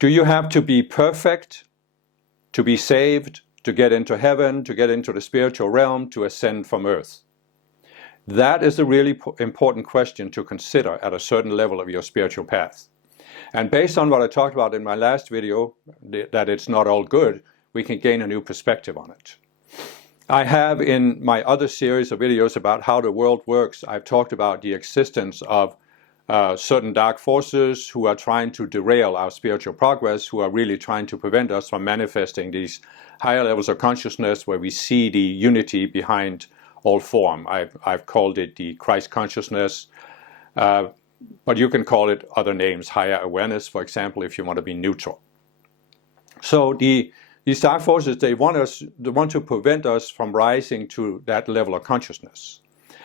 Do you have to be perfect to be saved, to get into heaven, to get into the spiritual realm, to ascend from earth? That is a really important question to consider at a certain level of your spiritual path. And based on what I talked about in my last video, that it's not all good, we can gain a new perspective on it. I have in my other series of videos about how the world works, I've talked about the existence of certain dark forces who are trying to derail our spiritual progress, who are really trying to prevent us from manifesting these higher levels of consciousness where we see the unity behind all form. I've called it the Christ consciousness, but you can call it other names, higher awareness, for example, if you want to be neutral. So these dark forces, they want to prevent us from rising to that level of consciousness.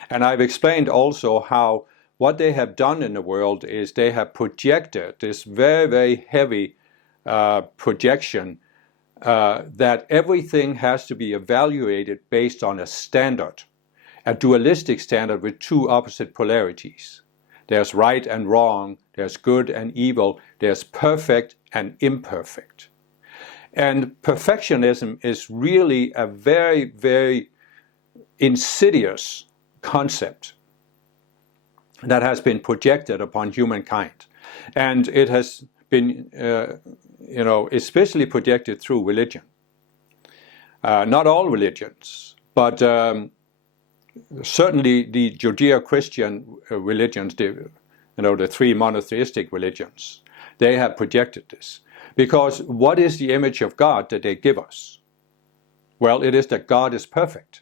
And I've explained also how what they have done in the world is they have projected this very, very heavy projection that everything has to be evaluated based on a standard, a dualistic standard with two opposite polarities. There's right and wrong, there's good and evil, there's perfect and imperfect. And perfectionism is really a very, very insidious concept that has been projected upon humankind. And it has been, especially projected through religion. Not all religions, but certainly the Judeo-Christian religions, the three monotheistic religions, they have projected this. Because what is the image of God that they give us? Well, it is that God is perfect.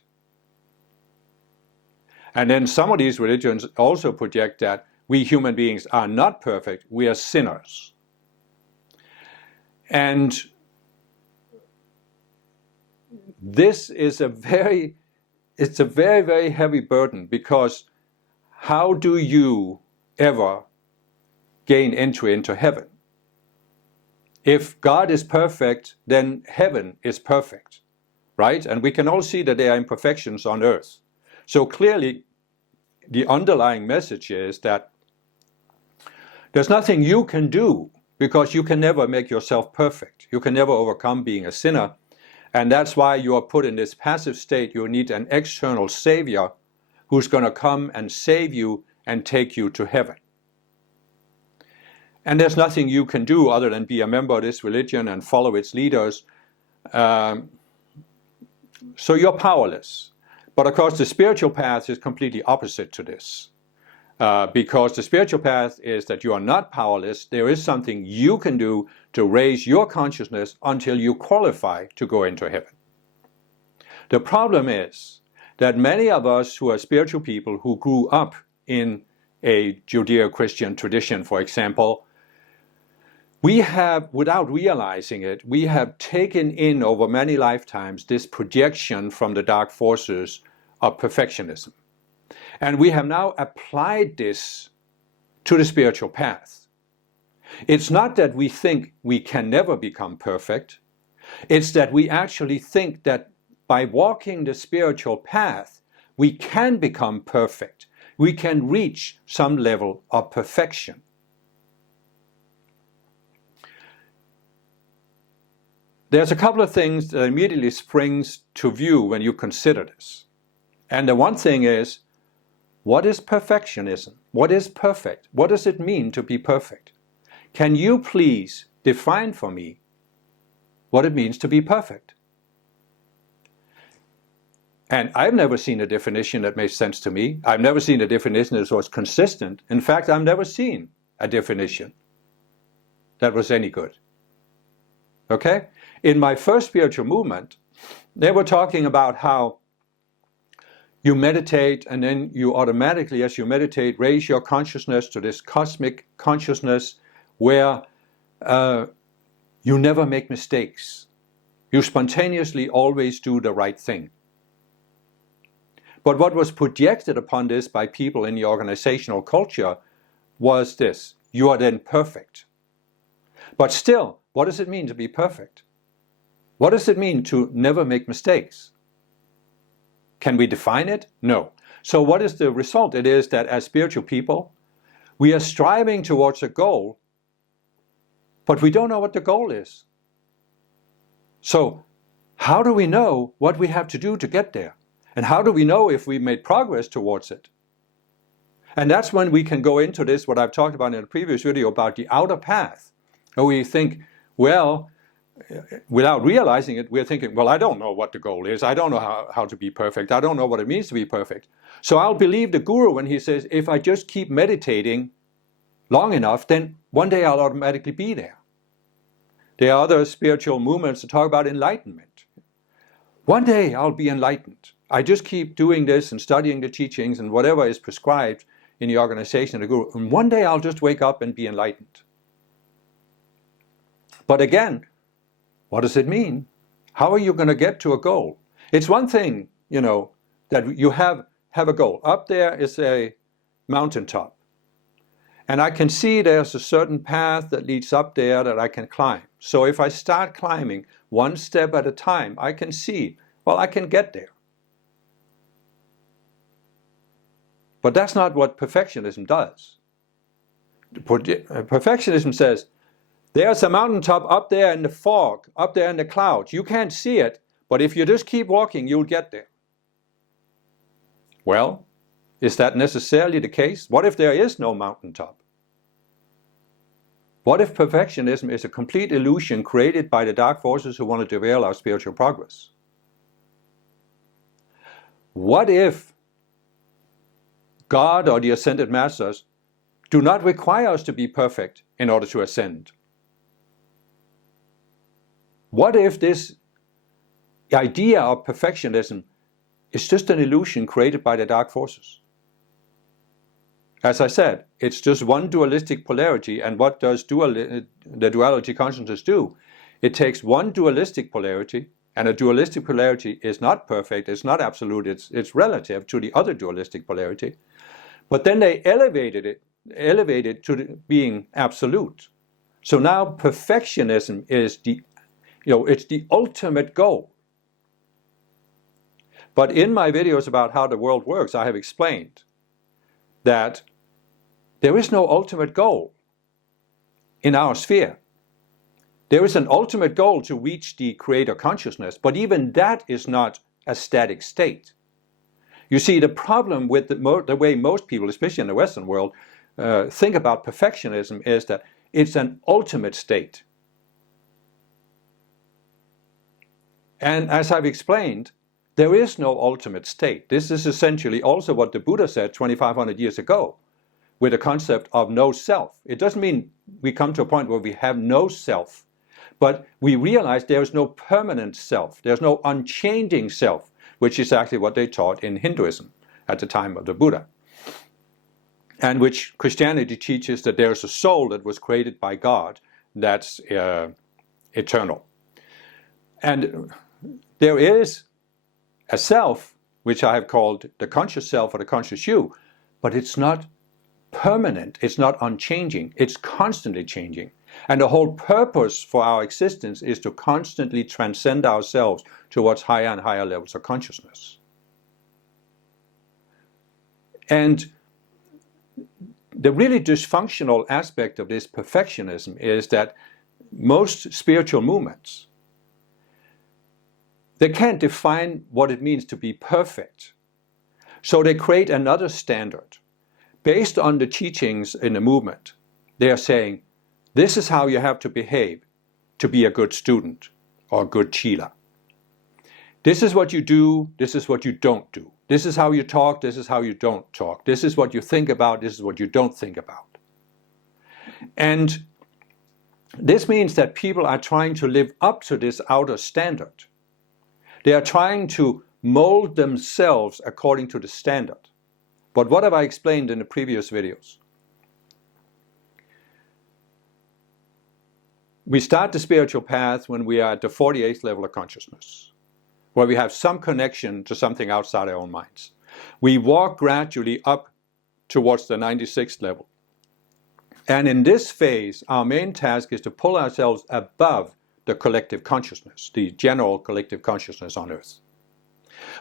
And then some of these religions also project that we human beings are not perfect, we are sinners. And this is a very, very heavy burden, because how do you ever gain entry into heaven? If God is perfect, then heaven is perfect, right? And we can all see that there are imperfections on earth. So clearly, the underlying message is that there's nothing you can do, because you can never make yourself perfect. You can never overcome being a sinner. And that's why you are put in this passive state. You need an external savior who's going to come and save you and take you to heaven. And there's nothing you can do other than be a member of this religion and follow its leaders. So you're powerless. But of course, the spiritual path is completely opposite to this. Because the spiritual path is that you are not powerless. There is something you can do to raise your consciousness until you qualify to go into heaven. The problem is that many of us who are spiritual people who grew up in a Judeo-Christian tradition, for example, we have, without realizing it, we have taken in over many lifetimes this projection from the dark forces of perfectionism. And we have now applied this to the spiritual path. It's not that we think we can never become perfect. It's that we actually think that by walking the spiritual path, we can become perfect. We can reach some level of perfection. There's a couple of things that immediately springs to view when you consider this. And the one thing is, what is perfectionism? What is perfect? What does it mean to be perfect? Can you please define for me what it means to be perfect? And I've never seen a definition that makes sense to me. I've never seen a definition that was consistent. In fact, I've never seen a definition that was any good. Okay? In my first spiritual movement, they were talking about how you meditate, and then you automatically, as you meditate, raise your consciousness to this cosmic consciousness where you never make mistakes. You spontaneously always do the right thing. But what was projected upon this by people in the organizational culture was this: you are then perfect. But still, what does it mean to be perfect? What does it mean to never make mistakes? Can we define it? No. So what is the result? It is that as spiritual people, we are striving towards a goal but we don't know what the goal is. So how do we know what we have to do to get there? And how do we know if we made progress towards it? And that's when we can go into this, what I've talked about in a previous video about the outer path, where we think, well, without realizing it, we're thinking, well, I don't know what the goal is. I don't know how to be perfect. I don't know what it means to be perfect. So I'll believe the guru when he says, if I just keep meditating long enough, then one day I'll automatically be there. There are other spiritual movements that talk about enlightenment. One day I'll be enlightened. I just keep doing this and studying the teachings and whatever is prescribed in the organization of the guru. And one day I'll just wake up and be enlightened. But again, what does it mean? How are you going to get to a goal? It's one thing, that you have a goal. Up there is a mountaintop. And I can see there's a certain path that leads up there that I can climb. So if I start climbing one step at a time, I can see, well, I can get there. But that's not what perfectionism does. Perfectionism says, there's a mountaintop up there in the fog, up there in the clouds. You can't see it, but if you just keep walking, you'll get there. Well, is that necessarily the case? What if there is no mountaintop? What if perfectionism is a complete illusion created by the dark forces who want to derail our spiritual progress? What if God or the ascended masters do not require us to be perfect in order to ascend? What if this idea of perfectionism is just an illusion created by the dark forces? As I said, it's just one dualistic polarity, and what does the duality consciousness do? It takes one dualistic polarity, and a dualistic polarity is not perfect, it's not absolute, it's relative to the other dualistic polarity. But then they elevate it to being absolute. So now perfectionism is it's the ultimate goal. But in my videos about how the world works, I have explained that there is no ultimate goal in our sphere. There is an ultimate goal to reach the creator consciousness, but even that is not a static state. You see, the problem with the way most people, especially in the Western world, think about perfectionism is that it's an ultimate state. And as I've explained, there is no ultimate state. This is essentially also what the Buddha said 2,500 years ago with the concept of no self. It doesn't mean we come to a point where we have no self, but we realize there is no permanent self. There's no unchanging self, which is actually what they taught in Hinduism at the time of the Buddha. And which Christianity teaches that there's a soul that was created by God that's eternal. And there is a self, which I have called the conscious self or the conscious you, but it's not permanent, it's not unchanging, it's constantly changing. And the whole purpose for our existence is to constantly transcend ourselves towards higher and higher levels of consciousness. And the really dysfunctional aspect of this perfectionism is that most spiritual movements, they can't define what it means to be perfect. So they create another standard. Based on the teachings in the movement, they are saying, this is how you have to behave to be a good student or a good chela. This is what you do, this is what you don't do. This is how you talk, this is how you don't talk. This is what you think about, this is what you don't think about. And this means that people are trying to live up to this outer standard. They are trying to mold themselves according to the standard. But what have I explained in the previous videos? We start the spiritual path when we are at the 48th level of consciousness, where we have some connection to something outside our own minds. We walk gradually up towards the 96th level. And in this phase, our main task is to pull ourselves above the collective consciousness, the general collective consciousness on Earth.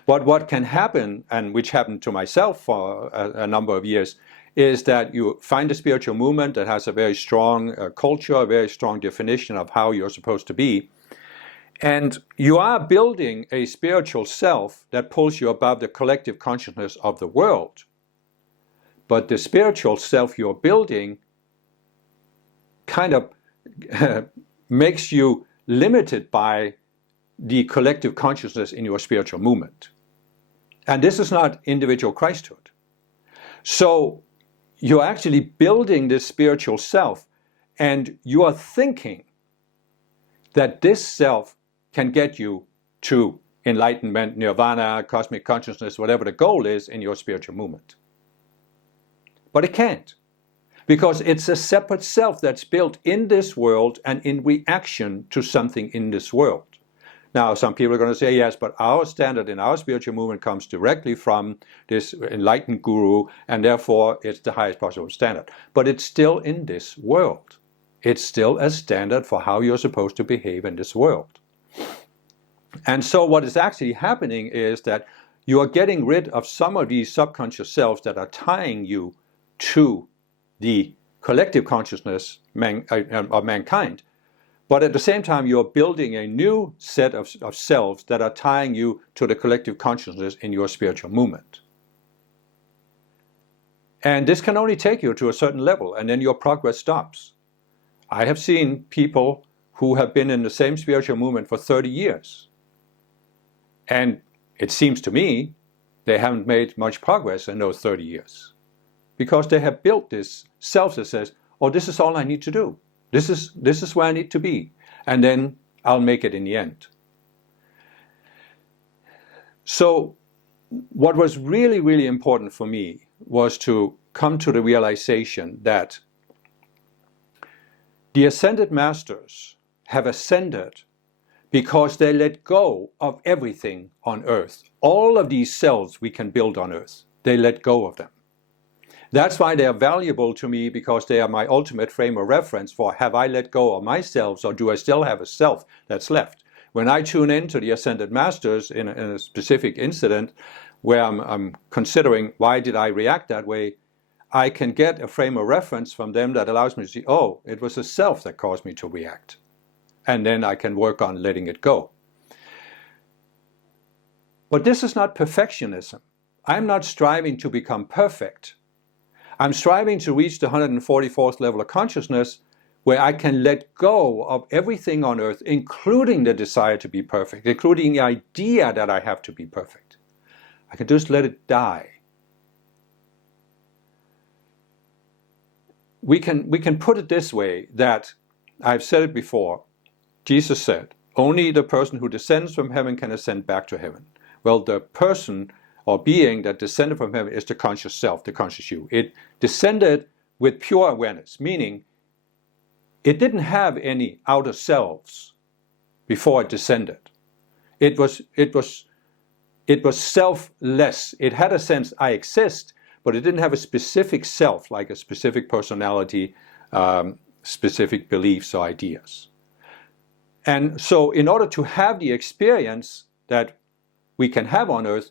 But what can happen, and which happened to myself for a number of years, is that you find a spiritual movement that has a very strong culture, a very strong definition of how you're supposed to be. And you are building a spiritual self that pulls you above the collective consciousness of the world. But the spiritual self you're building kind of makes you limited by the collective consciousness in your spiritual movement. And this is not individual Christhood. So you're actually building this spiritual self, and you are thinking that this self can get you to enlightenment, nirvana, cosmic consciousness, whatever the goal is in your spiritual movement. But it can't, because it's a separate self that's built in this world and in reaction to something in this world. Now, some people are going to say, yes, but our standard in our spiritual movement comes directly from this enlightened guru, and therefore it's the highest possible standard. But it's still in this world. It's still a standard for how you're supposed to behave in this world. And so what is actually happening is that you are getting rid of some of these subconscious selves that are tying you to the collective consciousness of mankind. But at the same time, you're building a new set of selves that are tying you to the collective consciousness in your spiritual movement. And this can only take you to a certain level, and then your progress stops. I have seen people who have been in the same spiritual movement for 30 years. And it seems to me they haven't made much progress in those 30 years. Because they have built this self that says, oh, this is all I need to do. This is where I need to be, and then I'll make it in the end. So what was really, really important for me was to come to the realization that the ascended masters have ascended because they let go of everything on earth. All of these cells we can build on earth, they let go of them. That's why they are valuable to me, because they are my ultimate frame of reference for, have I let go of myself, or do I still have a self that's left? When I tune in to the Ascended Masters in a specific incident where I'm considering why did I react that way, I can get a frame of reference from them that allows me to see, oh, it was a self that caused me to react. And then I can work on letting it go. But this is not perfectionism. I'm not striving to become perfect. I'm striving to reach the 144th level of consciousness where I can let go of everything on earth, including the desire to be perfect, including the idea that I have to be perfect. I can just let it die. We can put it this way, that I've said it before. Jesus said, only the person who descends from heaven can ascend back to heaven. Well, the person or being that descended from heaven is the conscious self, the conscious you. It descended with pure awareness, meaning it didn't have any outer selves before it descended. It was selfless. It had a sense, I exist, but it didn't have a specific self, like a specific personality, specific beliefs or ideas. And so in order to have the experience that we can have on earth,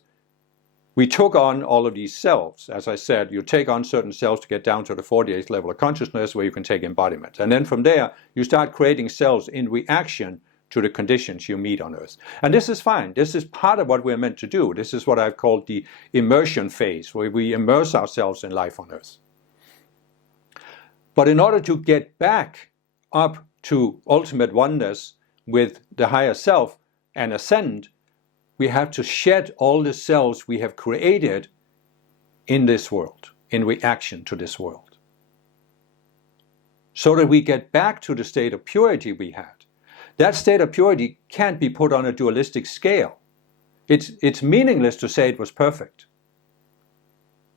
we took on all of these selves. As I said, you take on certain selves to get down to the 48th level of consciousness where you can take embodiment. And then from there, you start creating selves in reaction to the conditions you meet on earth. And this is fine. This is part of what we're meant to do. This is what I've called the immersion phase, where we immerse ourselves in life on earth. But in order to get back up to ultimate oneness with the higher self and ascend, we have to shed all the selves we have created in this world, in reaction to this world, so that we get back to the state of purity we had. That state of purity can't be put on a dualistic scale. It's meaningless to say it was perfect.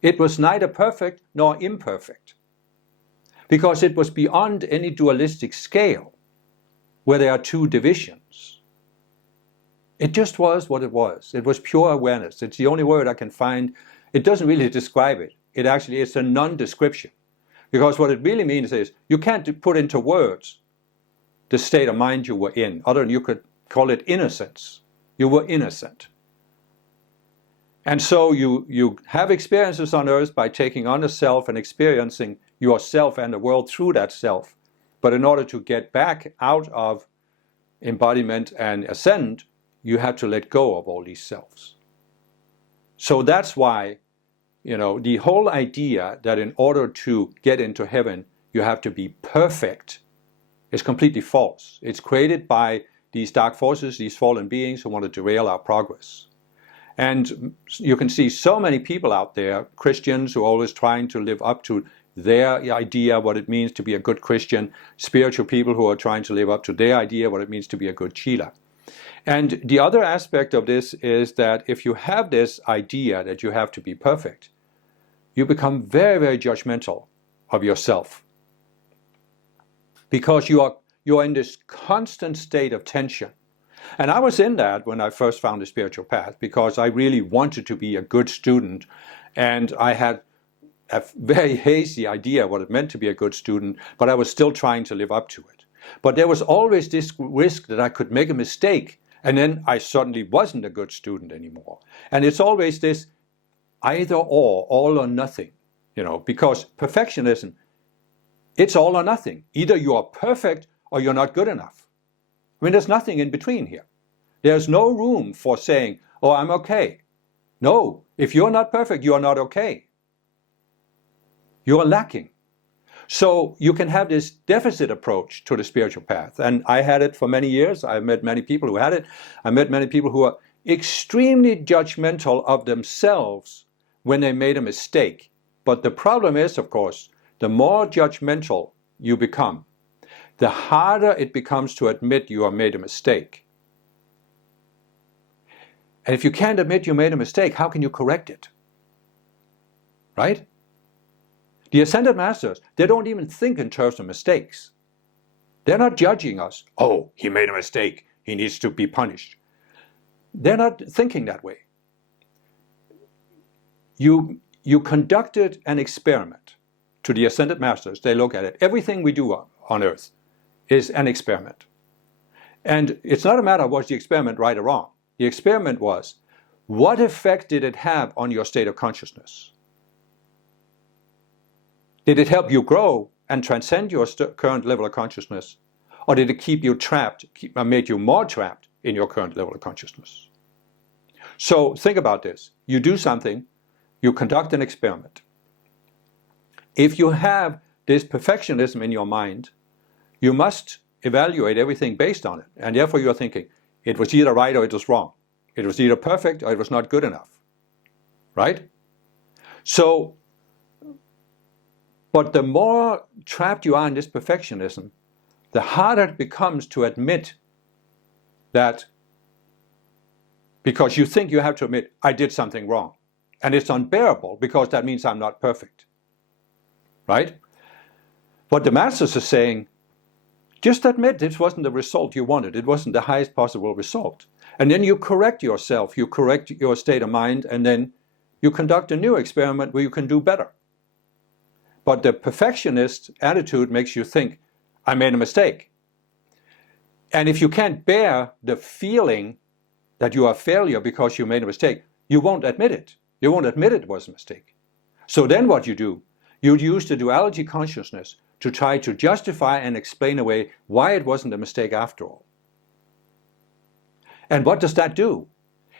It was neither perfect nor imperfect, because it was beyond any dualistic scale where there are two divisions. It just was what it was. It was pure awareness. It's the only word I can find. It doesn't really describe it. It actually is a non-description. Because what it really means is you can't put into words the state of mind you were in, other than you could call it innocence. You were innocent. And so you have experiences on earth by taking on a self and experiencing yourself and the world through that self. But in order to get back out of embodiment and ascend, you have to let go of all these selves. So that's why, the whole idea that in order to get into heaven, you have to be perfect is completely false. It's created by these dark forces, these fallen beings who want to derail our progress. And you can see so many people out there, Christians who are always trying to live up to their idea what it means to be a good Christian, spiritual people who are trying to live up to their idea what it means to be a good Chela. And the other aspect of this is that if you have this idea that you have to be perfect, you become very, very judgmental of yourself. Because you're in this constant state of tension. And I was in that when I first found the spiritual path, because I really wanted to be a good student, and I had a very hazy idea what it meant to be a good student, but I was still trying to live up to it. But there was always this risk that I could make a mistake, and then I suddenly wasn't a good student anymore. And it's always this either or, all or nothing, because perfectionism, it's all or nothing. Either you are perfect or you're not good enough. I mean, there's nothing in between here. There's no room for saying, oh, I'm okay. No, if you're not perfect, you're not okay. You're lacking. So you can have this deficit approach to the spiritual path. And I had it for many years. I met many people who had it. I met many people who are extremely judgmental of themselves when they made a mistake. But the problem is, of course, the more judgmental you become, the harder it becomes to admit you have made a mistake. And if you can't admit you made a mistake, how can you correct it? Right? The Ascended Masters, they don't even think in terms of mistakes. They're not judging us. Oh, he made a mistake. He needs to be punished. They're not thinking that way. You conducted an experiment. To the Ascended Masters, they look at it. Everything we do on earth is an experiment. And it's not a matter of was the experiment right or wrong. The experiment was, what effect did it have on your state of consciousness? Did it help you grow and transcend your current level of consciousness? Or did it keep you trapped, made you more trapped in your current level of consciousness? So think about this. You do something, you conduct an experiment. If you have this perfectionism in your mind, you must evaluate everything based on it. And therefore you're thinking, it was either right or it was wrong. It was either perfect or it was not good enough. Right? So, but the more trapped you are in this perfectionism, the harder it becomes to admit that, because you think you have to admit, I did something wrong. And it's unbearable because that means I'm not perfect. Right? What the Masters are saying, just admit this wasn't the result you wanted. It wasn't the highest possible result. And then you correct yourself. You correct your state of mind, and then you conduct a new experiment where you can do better. But the perfectionist attitude makes you think, I made a mistake. And if you can't bear the feeling that you are a failure because you made a mistake, you won't admit it. You won't admit it was a mistake. So then what you do, you'd use the duality consciousness to try to justify and explain away why it wasn't a mistake after all. And what does that do?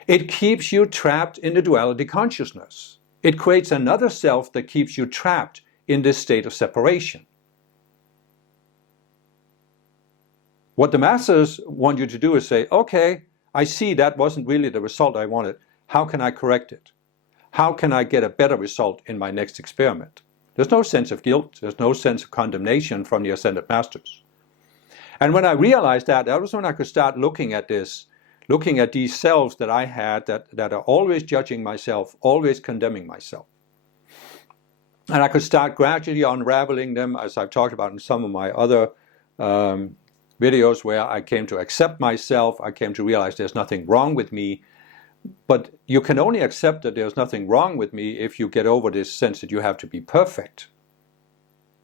It keeps you trapped in the duality consciousness. It creates another self that keeps you trapped in this state of separation. What the Masters want you to do is say, okay, I see that wasn't really the result I wanted. How can I correct it? How can I get a better result in my next experiment? There's no sense of guilt. There's no sense of condemnation from the Ascended Masters. And when I realized that was when I could start looking at this, looking at these selves that I had that are always judging myself, always condemning myself. And I could start gradually unraveling them, as I've talked about in some of my other videos, where I came to accept myself. I came to realize there's nothing wrong with me. But you can only accept that there's nothing wrong with me if you get over this sense that you have to be perfect.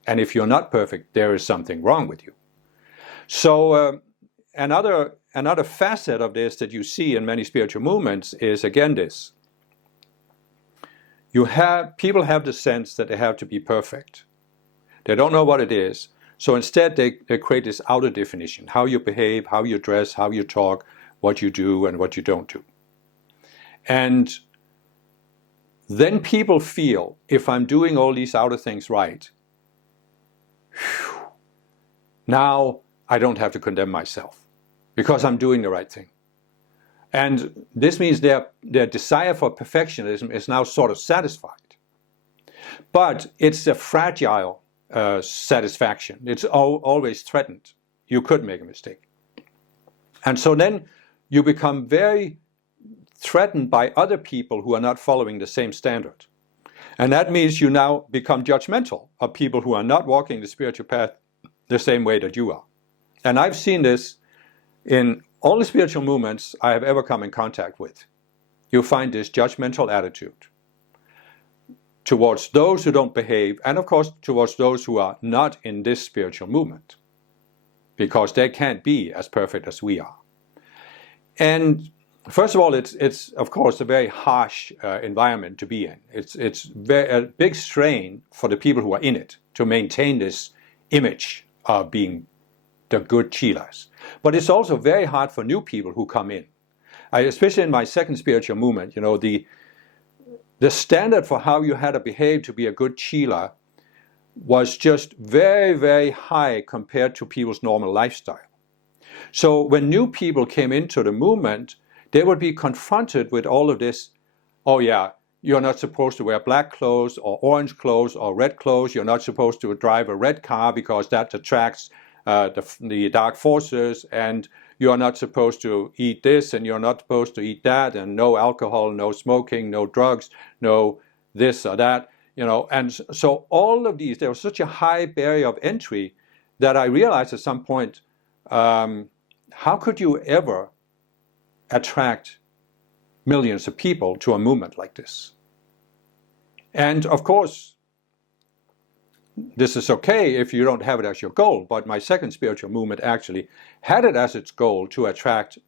And if you're not perfect, there is something wrong with you. So another facet of this that you see in many spiritual movements is, again, this. People have the sense that they have to be perfect. They don't know what it is. So instead they create this outer definition, how you behave, how you dress, how you talk, what you do and what you don't do. And then people feel, if I'm doing all these outer things right, now I don't have to condemn myself because I'm doing the right thing. And this means their desire for perfectionism is now sort of satisfied. But it's a fragile satisfaction. It's always threatened. You could make a mistake. And so then you become very threatened by other people who are not following the same standard. And that means you now become judgmental of people who are not walking the spiritual path the same way that you are. And I've seen this in all the spiritual movements I have ever come in contact with. You find this judgmental attitude towards those who don't behave, and of course towards those who are not in this spiritual movement, because they can't be as perfect as we are. And first of all, it's of course a very harsh environment to be in. It's a big strain for the people who are in it to maintain this image of being the good chelas. But it's also very hard for new people who come in. Especially in my second spiritual movement, the standard for how you had to behave to be a good chela was just very, very high compared to people's normal lifestyle. So when new people came into the movement, they would be confronted with all of this. Oh yeah, you're not supposed to wear black clothes or orange clothes or red clothes. You're not supposed to drive a red car because that attracts the dark forces, and you're not supposed to eat this and you're not supposed to eat that, and no alcohol, no smoking, no drugs, no this or that, And so all of these, there was such a high barrier of entry that I realized at some point, how could you ever attract millions of people to a movement like this? And of course, this is okay if you don't have it as your goal, but my second spiritual movement actually had it as its goal to attract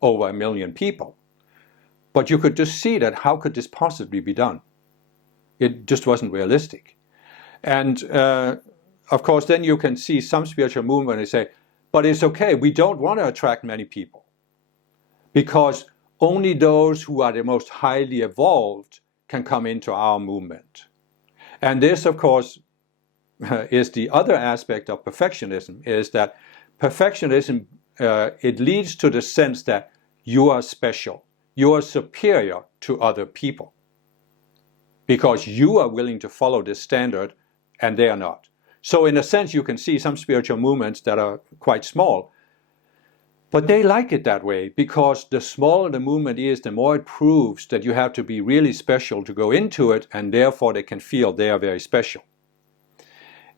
over 1 million people. But you could just see that how could this possibly be done? It just wasn't realistic. And of course, then you can see some spiritual movement and say, but it's okay, we don't want to attract many people because only those who are the most highly evolved can come into our movement. And this, of course, is the other aspect of perfectionism, is that perfectionism, it leads to the sense that you are special, you are superior to other people because you are willing to follow this standard and they are not. So in a sense, you can see some spiritual movements that are quite small, but they like it that way because the smaller the movement is, the more it proves that you have to be really special to go into it, and therefore they can feel they are very special.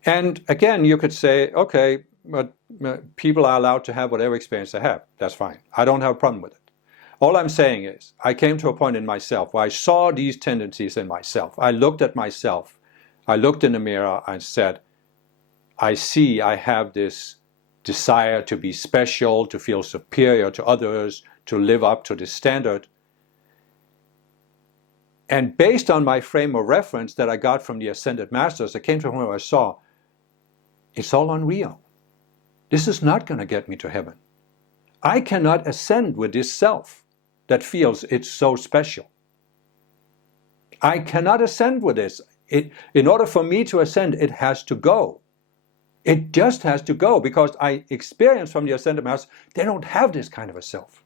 And again, you could say, okay, but people are allowed to have whatever experience they have. That's fine. I don't have a problem with it. All I'm saying is, I came to a point in myself where I saw these tendencies in myself. I looked at myself. I looked in the mirror and said, I see I have this desire to be special, to feel superior to others, to live up to this standard. And based on my frame of reference that I got from the Ascended Masters, I came to a point where I saw, it's all unreal. This is not going to get me to heaven. I cannot ascend with this self that feels it's so special. I cannot ascend with this. In order for me to ascend, it has to go. It just has to go because I experience from the Ascended Masters, they don't have this kind of a self.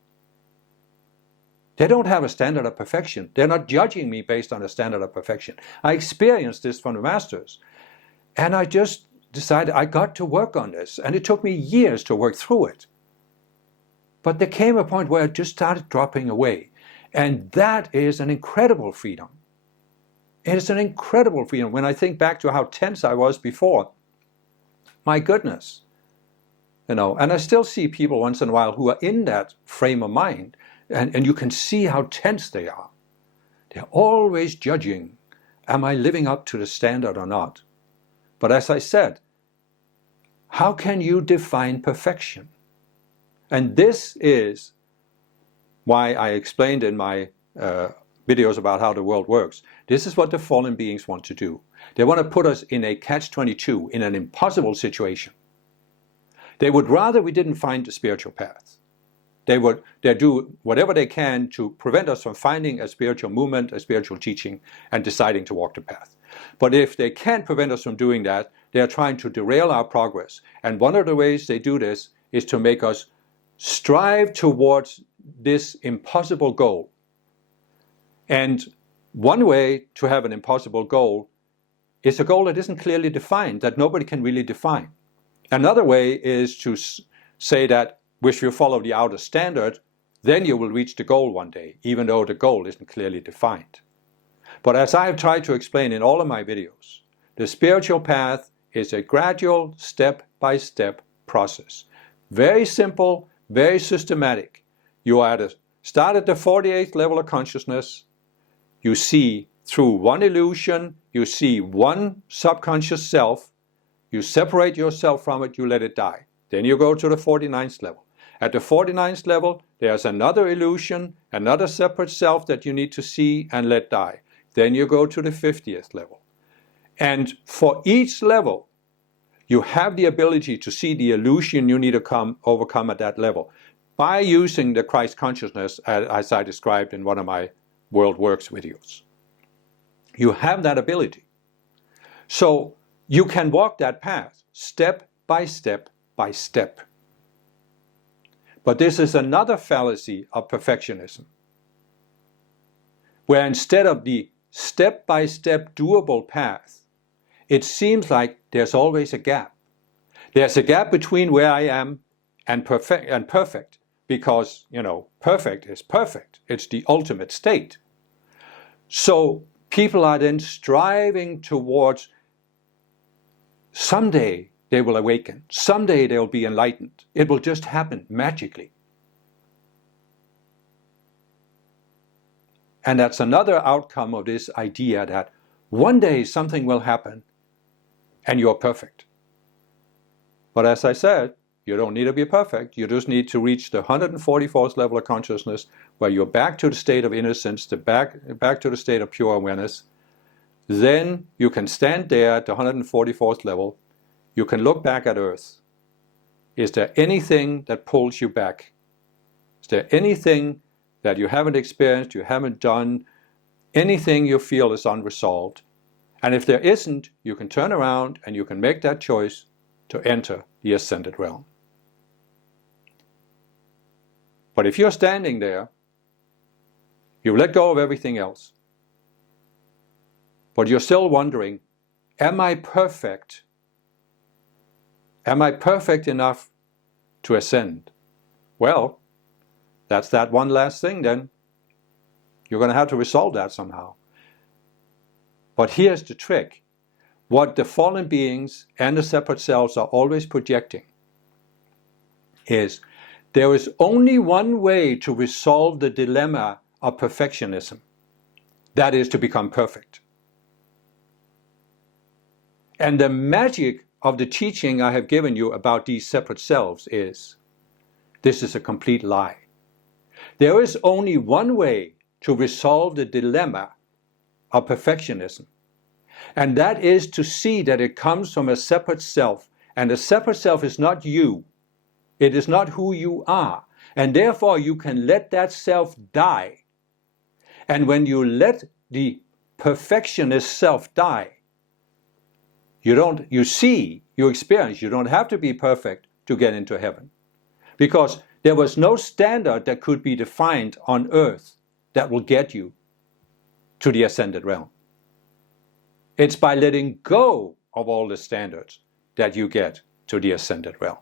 They don't have a standard of perfection. They're not judging me based on a standard of perfection. I experienced this from the Masters, and I just decided I got to work on this, and it took me years to work through it. But there came a point where it just started dropping away, and that is an incredible freedom. It is an incredible freedom. When I think back to how tense I was before, my goodness, and I still see people once in a while who are in that frame of mind, and you can see how tense they are. They're always judging, am I living up to the standard or not? But as I said, how can you define perfection? And this is why I explained in my videos about how the world works. This is what the fallen beings want to do. They want to put us in a catch-22, in an impossible situation. They would rather we didn't find the spiritual path. They do whatever they can to prevent us from finding a spiritual movement, a spiritual teaching, and deciding to walk the path. But if they can't prevent us from doing that, they are trying to derail our progress. And one of the ways they do this is to make us strive towards this impossible goal. And one way to have an impossible goal is a goal that isn't clearly defined, that nobody can really define. Another way is to say that if you follow the outer standard, then you will reach the goal one day, even though the goal isn't clearly defined. But as I have tried to explain in all of my videos, the spiritual path is a gradual, step-by-step process. Very simple, very systematic. You start at the 48th level of consciousness. You see through one illusion, you see one subconscious self. You separate yourself from it, you let it die. Then you go to the 49th level. At the 49th level, there's another illusion, another separate self that you need to see and let die. Then you go to the 50th level. And for each level, you have the ability to see the illusion you need to overcome at that level by using the Christ consciousness as I described in one of my World Works videos. You have that ability. So you can walk that path step by step by step. But this is another fallacy of perfectionism, where instead of the step-by-step doable path, it seems like there's always a gap. There's a gap between where I am and perfect, because, perfect is perfect. It's the ultimate state. So people are then striving towards someday they will awaken. Someday they'll be enlightened. It will just happen magically. And that's another outcome of this idea that one day something will happen and you're perfect. But as I said, you don't need to be perfect. You just need to reach the 144th level of consciousness where you're back to the state of innocence, back to the state of pure awareness. Then you can stand there at the 144th level. You can look back at Earth. Is there anything that pulls you back? Is there anything that you haven't experienced, you haven't done, anything you feel is unresolved? And if there isn't, you can turn around and you can make that choice to enter the ascended realm. But if you're standing there, you let go of everything else, but you're still wondering, am I perfect? Am I perfect enough to ascend? Well, that's that one last thing then. You're going to have to resolve that somehow. But here's the trick. What the fallen beings and the separate selves are always projecting is there is only one way to resolve the dilemma of perfectionism. That is to become perfect. And the magic of the teaching I have given you about these separate selves is, this is a complete lie. There is only one way to resolve the dilemma of perfectionism, and that is to see that it comes from a separate self, and the separate self is not you. It is not who you are, and therefore you can let that self die. And when you let the perfectionist self die, you experience, you don't have to be perfect to get into heaven. Because there was no standard that could be defined on earth that will get you to the ascended realm. It's by letting go of all the standards that you get to the ascended realm.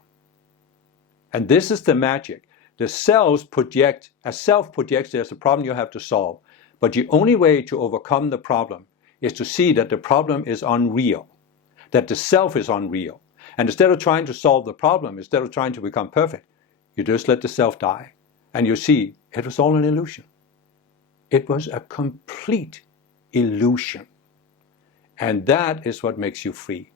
And this is the magic. The selves project, as self projects, there's a problem you have to solve. But the only way to overcome the problem is to see that the problem is unreal, that the self is unreal. And instead of trying to solve the problem, instead of trying to become perfect, you just let the self die. And you see, it was all an illusion. It was a complete illusion. And that is what makes you free.